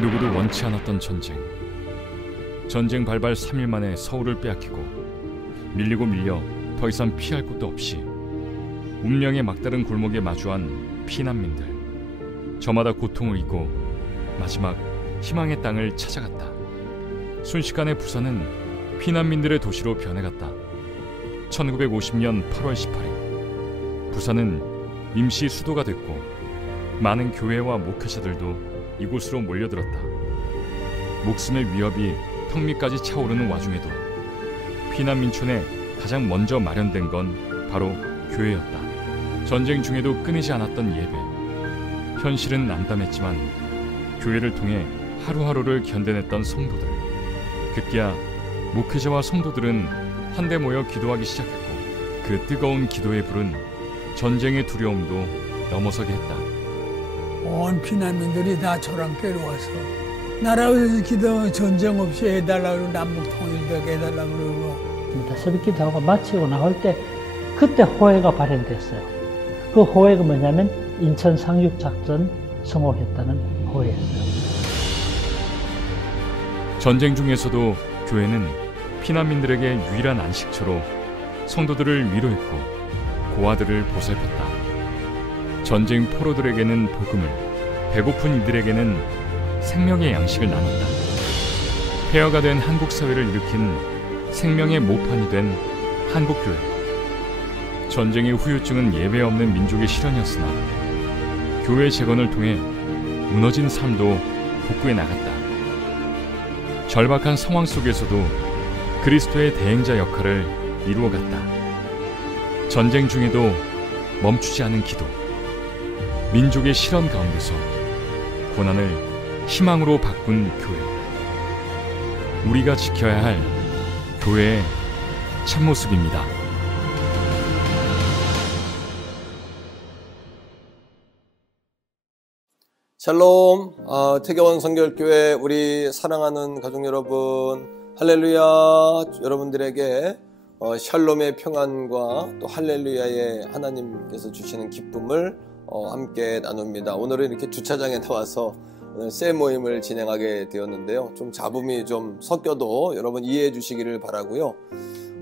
누구도 원치 않았던 전쟁. 전쟁 발발 3일 만에 서울을 빼앗기고 밀리고 밀려 더 이상 피할 곳도 없이 운명의 막다른 골목에 마주한 피난민들. 저마다 고통을 잊고 마지막 희망의 땅을 찾아갔다. 순식간에 부산은 피난민들의 도시로 변해갔다. 1950년 8월 18일 부산은 임시 수도가 됐고 많은 교회와 목회자들도 이곳으로 몰려들었다. 목숨의 위협이 턱 밑까지 차오르는 와중에도 피난민촌에 가장 먼저 마련된 건 바로 교회였다. 전쟁 중에도 끊이지 않았던 예배. 현실은 남담했지만 교회를 통해 하루하루를 견뎌냈던 성도들. 급기야 목회자와 성도들은 한데 모여 기도하기 시작했고 그 뜨거운 기도의 불은 전쟁의 두려움도 넘어서게 했다. 온 피난민들이 다 저랑 깨러와서 나라에서 기도 전쟁 없이 해달라고 남북 통일도 해달라고 그러고 새벽 기도하고 마치고 나올 때 그때 호해가 발현됐어요. 그 호해가 뭐냐면 인천 상륙작전 성공했다는 호해였어요. 전쟁 중에서도 교회는 피난민들에게 유일한 안식처로 성도들을 위로했고 고아들을 보살폈다. 전쟁 포로들에게는 복음을, 배고픈 이들에게는 생명의 양식을 나눴다. 폐허가 된 한국 사회를 일으킨 생명의 모판이 된 한국교회. 전쟁의 후유증은 예배 없는 민족의 실현이었으나 교회 재건을 통해 무너진 삶도 복구해 나갔다. 절박한 상황 속에서도 그리스도의 대행자 역할을 이루어갔다. 전쟁 중에도 멈추지 않은 기도. 민족의 실현 가운데서 고난을 희망으로 바꾼 교회. 우리가 지켜야 할 교회의 참모습입니다. 샬롬, 태교원 성결교회 우리 사랑하는 가족 여러분, 할렐루야. 여러분들에게 샬롬의 평안과 또 할렐루야의 하나님께서 주시는 기쁨을 함께 나눕니다. 오늘은 이렇게 주차장에 나와서 오늘 셀 모임을 진행하게 되었는데요. 좀 잡음이 좀 섞여도 여러분 이해해 주시기를 바라고요.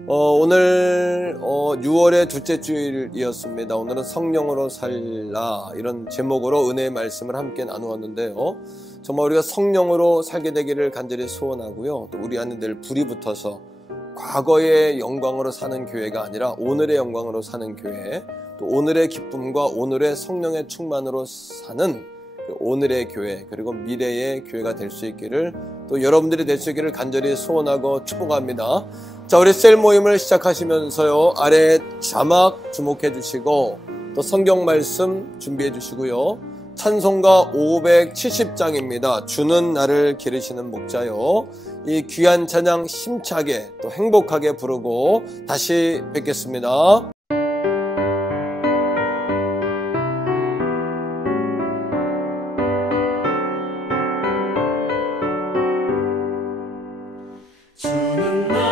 오늘 6월의 둘째 주일이었습니다. 오늘은 성령으로 살라, 이런 제목으로 은혜의 말씀을 함께 나누었는데요. 정말 우리가 성령으로 살게 되기를 간절히 소원하고요. 또 우리 안에 늘 불이 붙어서 과거의 영광으로 사는 교회가 아니라 오늘의 영광으로 사는 교회, 또 오늘의 기쁨과 오늘의 성령의 충만으로 사는 오늘의 교회, 그리고 미래의 교회가 될 수 있기를, 또 여러분들이 될 수 있기를 간절히 소원하고 축복합니다. 자, 우리 셀 모임을 시작하시면서요, 아래 자막 주목해 주시고 또 성경 말씀 준비해 주시고요. 찬송가 570장입니다. 주는 나를 기르시는 목자요. 이 귀한 찬양 힘차게 또 행복하게 부르고 다시 뵙겠습니다. 주신다.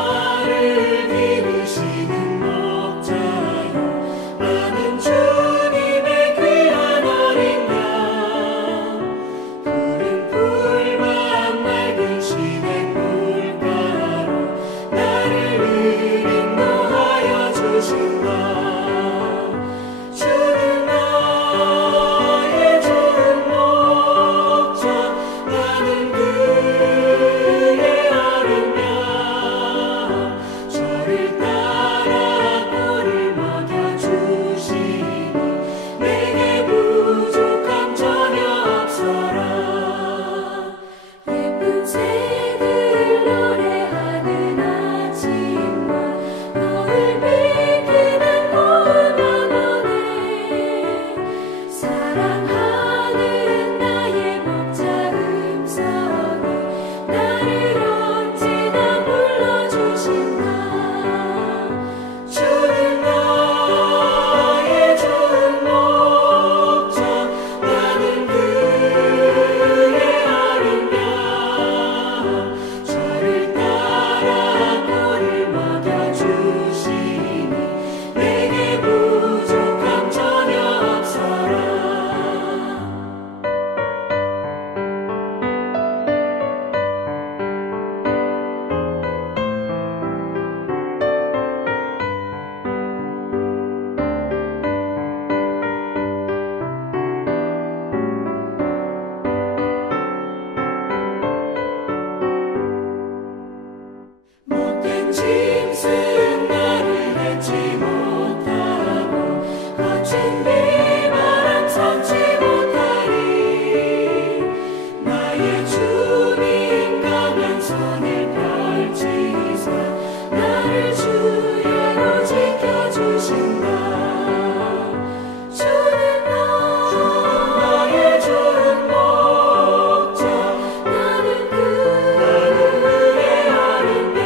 나의 주님 강한 손을 펼치사 나를 주야로 지켜주신다. 주는 나의 좋은 목자 나는 그의 어린 양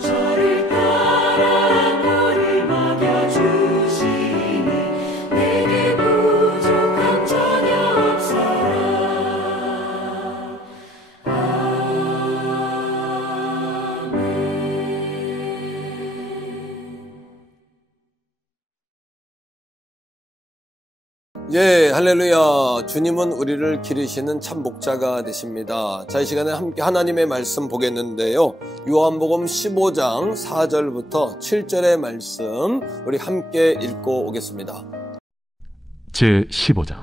저를 따라 꿀을 먹여주시니 내게 부족함 전혀 없어라. 예, 할렐루야. 주님은 우리를 기르시는 참 목자가 되십니다. 자, 이 시간에 함께 하나님의 말씀 보겠는데요. 요한복음 15장 4절부터 7절의 말씀 우리 함께 읽고 오겠습니다. 제15장.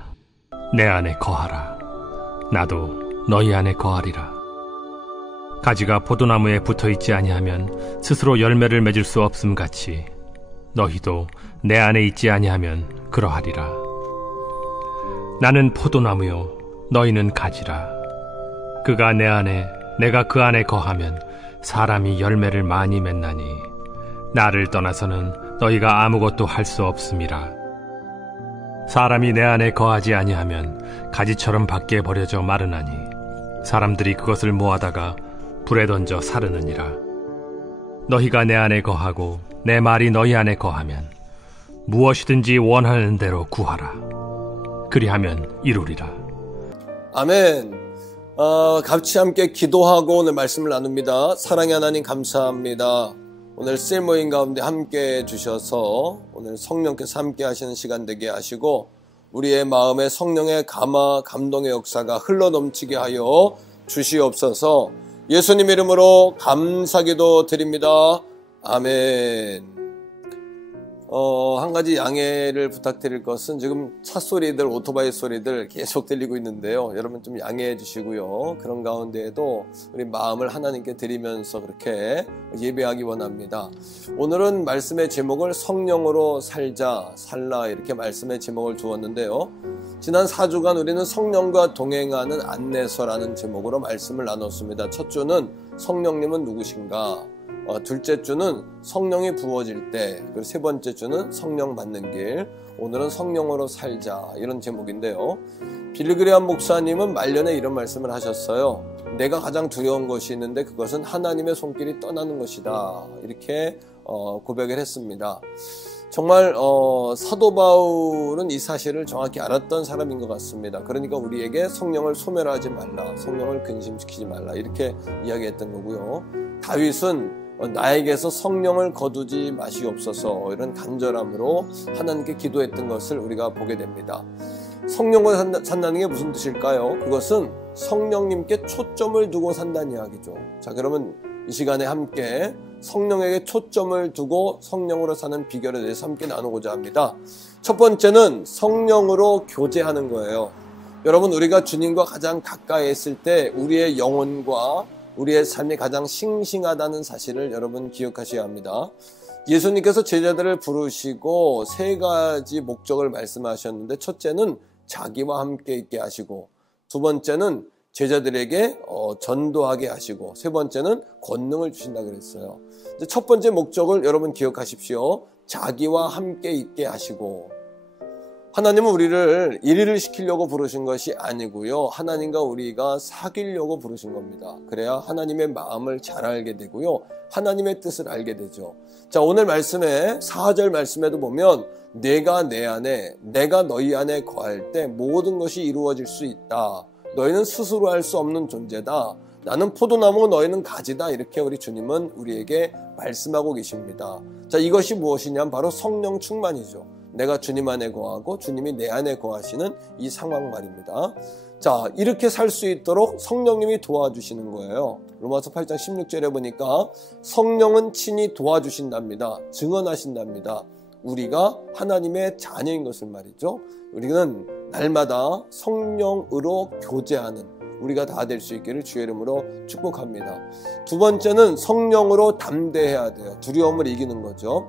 내 안에 거하라. 나도 너희 안에 거하리라. 가지가 포도나무에 붙어있지 아니하면 스스로 열매를 맺을 수 없음 같이 너희도 내 안에 있지 아니하면 그러하리라. 나는 포도나무요 너희는 가지라. 그가 내 안에 내가 그 안에 거하면 사람이 열매를 많이 맺나니 나를 떠나서는 너희가 아무것도 할 수 없음이라. 사람이 내 안에 거하지 아니하면 가지처럼 밖에 버려져 마르나니 사람들이 그것을 모아다가 불에 던져 사르느니라. 너희가 내 안에 거하고 내 말이 너희 안에 거하면 무엇이든지 원하는 대로 구하라. 그리하면 이루리라. 아멘. 같이 함께 기도하고 오늘 말씀을 나눕니다. 사랑의 하나님 감사합니다. 오늘 셀모임 가운데 함께 해주셔서 오늘 성령께서 함께 하시는 시간 되게 하시고 우리의 마음에 성령의 감동의 역사가 흘러넘치게 하여 주시옵소서. 예수님 이름으로 감사기도 드립니다. 아멘. 한 가지 양해를 부탁드릴 것은 지금 차 소리들, 오토바이 소리들 계속 들리고 있는데요. 여러분 좀 양해해 주시고요. 그런 가운데에도 우리 마음을 하나님께 드리면서 그렇게 예배하기 원합니다. 오늘은 말씀의 제목을 성령으로 살라 이렇게 말씀의 제목을 두었는데요. 지난 4주간 우리는 성령과 동행하는 안내서라는 제목으로 말씀을 나눴습니다. 첫 주는 성령님은 누구신가? 둘째 주는 성령이 부어질 때, 그리고 세 번째 주는 성령 받는 길, 오늘은 성령으로 살자 이런 제목인데요. 빌리그레암 목사님은 말년에 이런 말씀을 하셨어요. 내가 가장 두려운 것이 있는데 그것은 하나님의 손길이 떠나는 것이다 이렇게 고백을 했습니다. 정말 사도 바울은 이 사실을 정확히 알았던 사람인 것 같습니다. 그러니까 우리에게 성령을 소멸하지 말라, 성령을 근심시키지 말라 이렇게 이야기했던 거고요. 다윗은 나에게서 성령을 거두지 마시옵소서 이런 간절함으로 하나님께 기도했던 것을 우리가 보게 됩니다. 성령과 산다는 게 무슨 뜻일까요? 그것은 성령님께 초점을 두고 산다는 이야기죠. 자, 그러면 이 시간에 함께 성령에게 초점을 두고 성령으로 사는 비결에 대해서 함께 나누고자 합니다. 첫 번째는 성령으로 교제하는 거예요. 여러분, 우리가 주님과 가장 가까이 있을 때 우리의 영혼과 우리의 삶이 가장 싱싱하다는 사실을 여러분 기억하셔야 합니다. 예수님께서 제자들을 부르시고 세 가지 목적을 말씀하셨는데, 첫째는 자기와 함께 있게 하시고, 두 번째는 제자들에게 전도하게 하시고, 세 번째는 권능을 주신다고 그랬어요. 첫 번째 목적을 여러분 기억하십시오. 자기와 함께 있게 하시고, 하나님은 우리를 일을 시키려고 부르신 것이 아니고요. 하나님과 우리가 사귀려고 부르신 겁니다. 그래야 하나님의 마음을 잘 알게 되고요. 하나님의 뜻을 알게 되죠. 자, 오늘 말씀에 4절 말씀에도 보면 내가 내 안에, 내가 너희 안에 거할 때 모든 것이 이루어질 수 있다. 너희는 스스로 할 수 없는 존재다. 나는 포도나무, 너희는 가지다. 이렇게 우리 주님은 우리에게 말씀하고 계십니다. 자, 이것이 무엇이냐면 바로 성령 충만이죠. 내가 주님 안에 거하고 주님이 내 안에 거하시는 이 상황 말입니다. 자, 이렇게 살 수 있도록 성령님이 도와주시는 거예요. 로마서 8장 16절에 보니까 성령은 친히 도와주신답니다. 증언하신답니다. 우리가 하나님의 자녀인 것을 말이죠. 우리는 날마다 성령으로 교제하는 우리가 다 될 수 있기를 주의 이름으로 축복합니다. 두 번째는 성령으로 담대해야 돼요. 두려움을 이기는 거죠.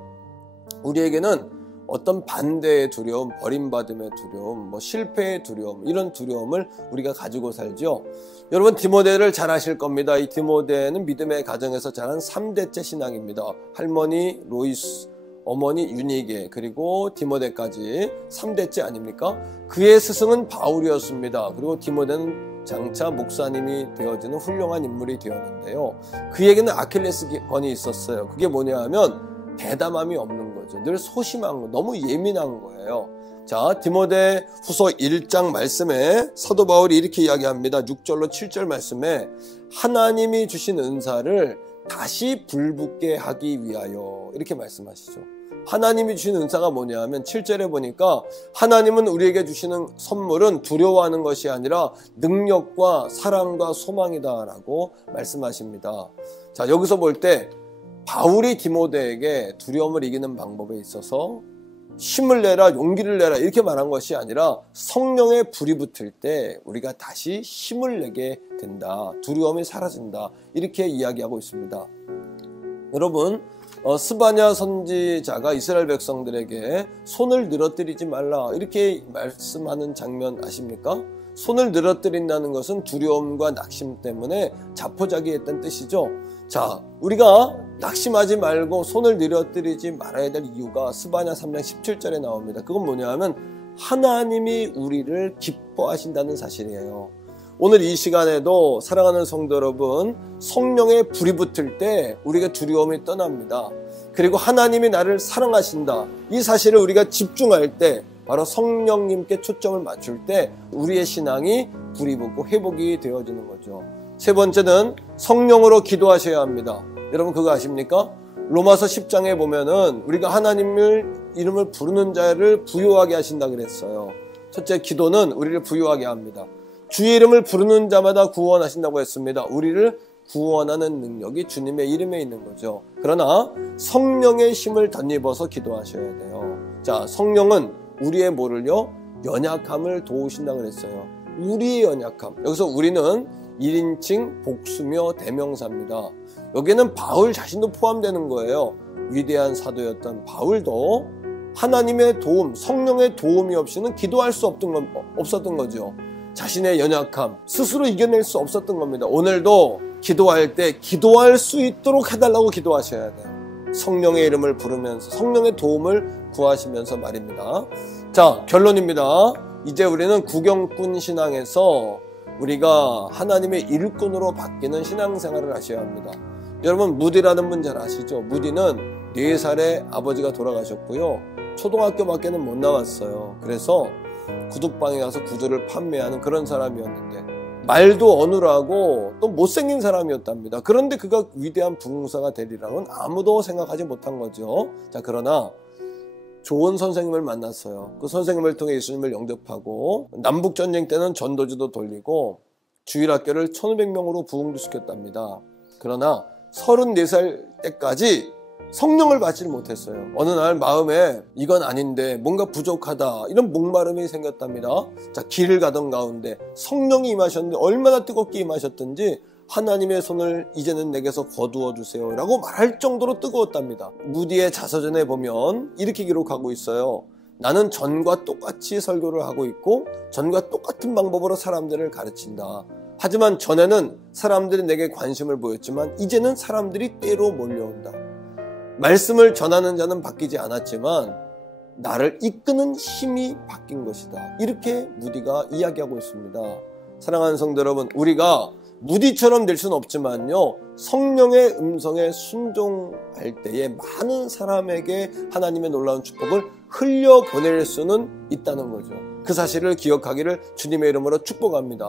우리에게는 어떤 반대의 두려움, 버림받음의 두려움, 실패의 두려움, 이런 두려움을 우리가 가지고 살죠. 여러분 디모데를 잘 아실 겁니다. 이 디모데는 믿음의 가정에서 자란 3대째 신앙입니다. 할머니 로이스, 어머니 유니게, 그리고 디모데까지 3대째 아닙니까? 그의 스승은 바울이었습니다. 그리고 디모데는 장차 목사님이 되어지는 훌륭한 인물이 되었는데요. 그에게는 아킬레스건이 있었어요. 그게 뭐냐 하면 대담함이 없는 거죠. 늘 소심한 거, 너무 예민한 거예요. 자, 디모데 후서 1장 말씀에 사도 바울이 이렇게 이야기합니다. 6절로 7절 말씀에 하나님이 주신 은사를 다시 불붙게 하기 위하여, 이렇게 말씀하시죠. 하나님이 주신 은사가 뭐냐 하면 7절에 보니까 하나님은 우리에게 주시는 선물은 두려워하는 것이 아니라 능력과 사랑과 소망이다 라고 말씀하십니다. 자, 여기서 볼 때 바울이 디모데에게 두려움을 이기는 방법에 있어서 힘을 내라, 용기를 내라 이렇게 말한 것이 아니라 성령의 불이 붙을 때 우리가 다시 힘을 내게 된다. 두려움이 사라진다. 이렇게 이야기하고 있습니다. 여러분, 스바냐 선지자가 이스라엘 백성들에게 손을 늘어뜨리지 말라 이렇게 말씀하는 장면 아십니까? 손을 늘어뜨린다는 것은 두려움과 낙심 때문에 자포자기했다는 뜻이죠. 자, 우리가 낙심하지 말고 손을 늘어뜨리지 말아야 될 이유가 스바냐 3장 17절에 나옵니다. 그건 뭐냐 하면 하나님이 우리를 기뻐하신다는 사실이에요. 오늘 이 시간에도 사랑하는 성도 여러분, 성령의 불이 붙을 때 우리가 두려움이 떠납니다. 그리고 하나님이 나를 사랑하신다. 이 사실을 우리가 집중할 때, 바로 성령님께 초점을 맞출 때 우리의 신앙이 불이 붙고 회복이 되어지는 거죠. 세 번째는 성령으로 기도하셔야 합니다. 여러분 그거 아십니까? 로마서 10장에 보면은 우리가 하나님을 이름을 부르는 자를 부요하게 하신다 그랬어요. 첫째, 기도는 우리를 부요하게 합니다. 주의 이름을 부르는 자마다 구원하신다고 했습니다. 우리를 구원하는 능력이 주님의 이름에 있는 거죠. 그러나 성령의 힘을 덧입어서 기도하셔야 돼요. 자, 성령은 우리의 뭐를요? 연약함을 도우신다고 그랬어요. 우리의 연약함. 여기서 우리는 1인칭 복수며 대명사입니다. 여기에는 바울 자신도 포함되는 거예요. 위대한 사도였던 바울도 하나님의 도움, 성령의 도움이 없이는 기도할 수 없었던 거죠. 자신의 연약함, 스스로 이겨낼 수 없었던 겁니다. 오늘도 기도할 때 기도할 수 있도록 해달라고 기도하셔야 돼요. 성령의 이름을 부르면서 성령의 도움을 구하시면서 말입니다. 자, 결론입니다. 이제 우리는 구경꾼 신앙에서 우리가 하나님의 일꾼으로 바뀌는 신앙생활을 하셔야 합니다. 여러분 무디라는 분 잘 아시죠? 무디는 4살에 아버지가 돌아가셨고요. 초등학교밖에는 못 나왔어요. 그래서 구두방에 가서 구두를 판매하는 그런 사람이었는데 말도 어눌하고 또 못생긴 사람이었답니다. 그런데 그가 위대한 부흥사가 되리라고는 아무도 생각하지 못한 거죠. 자, 그러나 좋은 선생님을 만났어요. 그 선생님을 통해 예수님을 영접하고 남북전쟁 때는 전도지도 돌리고 주일학교를 1500명으로 부흥도 시켰답니다. 그러나 34살 때까지 성령을 받지 못했어요. 어느 날 마음에 이건 아닌데 뭔가 부족하다 이런 목마름이 생겼답니다. 자, 길을 가던 가운데 성령이 임하셨는데 얼마나 뜨겁게 임하셨든지 하나님의 손을 이제는 내게서 거두어 주세요 라고 말할 정도로 뜨거웠답니다. 무디의 자서전에 보면 이렇게 기록하고 있어요. 나는 전과 똑같이 설교를 하고 있고 전과 똑같은 방법으로 사람들을 가르친다. 하지만 전에는 사람들이 내게 관심을 보였지만 이제는 사람들이 때로 몰려온다. 말씀을 전하는 자는 바뀌지 않았지만 나를 이끄는 힘이 바뀐 것이다. 이렇게 무디가 이야기하고 있습니다. 사랑하는 성도 여러분, 우리가 무디처럼 될 수는 없지만요, 성령의 음성에 순종할 때에 많은 사람에게 하나님의 놀라운 축복을 흘려보낼 수는 있다는 거죠. 그 사실을 기억하기를 주님의 이름으로 축복합니다.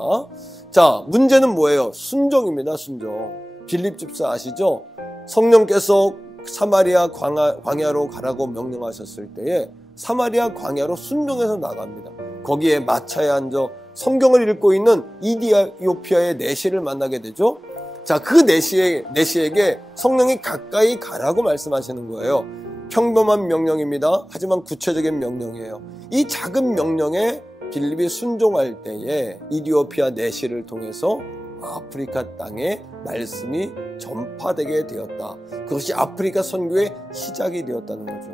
자, 문제는 뭐예요? 순종입니다. 순종. 빌립 집사 아시죠? 성령께서 사마리아 광야로 가라고 명령하셨을 때에 사마리아 광야로 순종해서 나갑니다. 거기에 마차에 앉아 성경을 읽고 있는 이디오피아의 내시를 만나게 되죠. 자, 그 내시에게 성령이 가까이 가라고 말씀하시는 거예요. 평범한 명령입니다. 하지만 구체적인 명령이에요. 이 작은 명령에 빌립이 순종할 때에 이디오피아 내시를 통해서 아프리카 땅에 말씀이 전파되게 되었다. 그것이 아프리카 선교의 시작이 되었다는 거죠.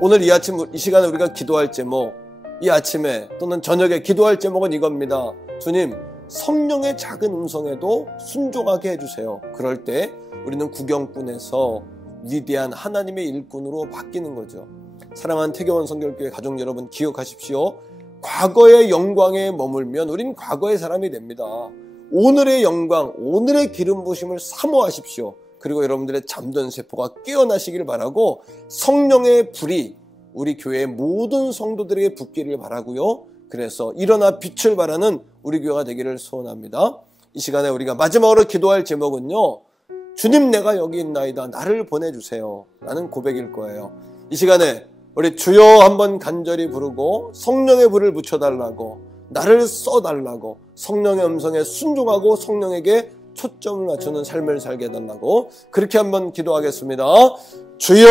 오늘 이 아침 이 시간에 우리가 기도할 제목, 이 아침에 또는 저녁에 기도할 제목은 이겁니다. 주님, 성령의 작은 음성에도 순종하게 해주세요. 그럴 때 우리는 구경꾼에서 위대한 하나님의 일꾼으로 바뀌는 거죠. 사랑하는 태교원 성결교회 가족 여러분, 기억하십시오. 과거의 영광에 머물면 우린 과거의 사람이 됩니다. 오늘의 영광, 오늘의 기름 부으심을 사모하십시오. 그리고 여러분들의 잠든 세포가 깨어나시길 바라고 성령의 불이 우리 교회의 모든 성도들에게 붙기를 바라고요. 그래서 일어나 빛을 발하는 우리 교회가 되기를 소원합니다. 이 시간에 우리가 마지막으로 기도할 제목은요, 주님 내가 여기 있나이다, 나를 보내주세요 라는 고백일 거예요. 이 시간에 우리 주여 한번 간절히 부르고 성령의 불을 붙여달라고, 나를 써달라고, 성령의 음성에 순종하고 성령에게 초점을 맞추는 삶을 살게 해달라고 그렇게 한번 기도하겠습니다. 주여!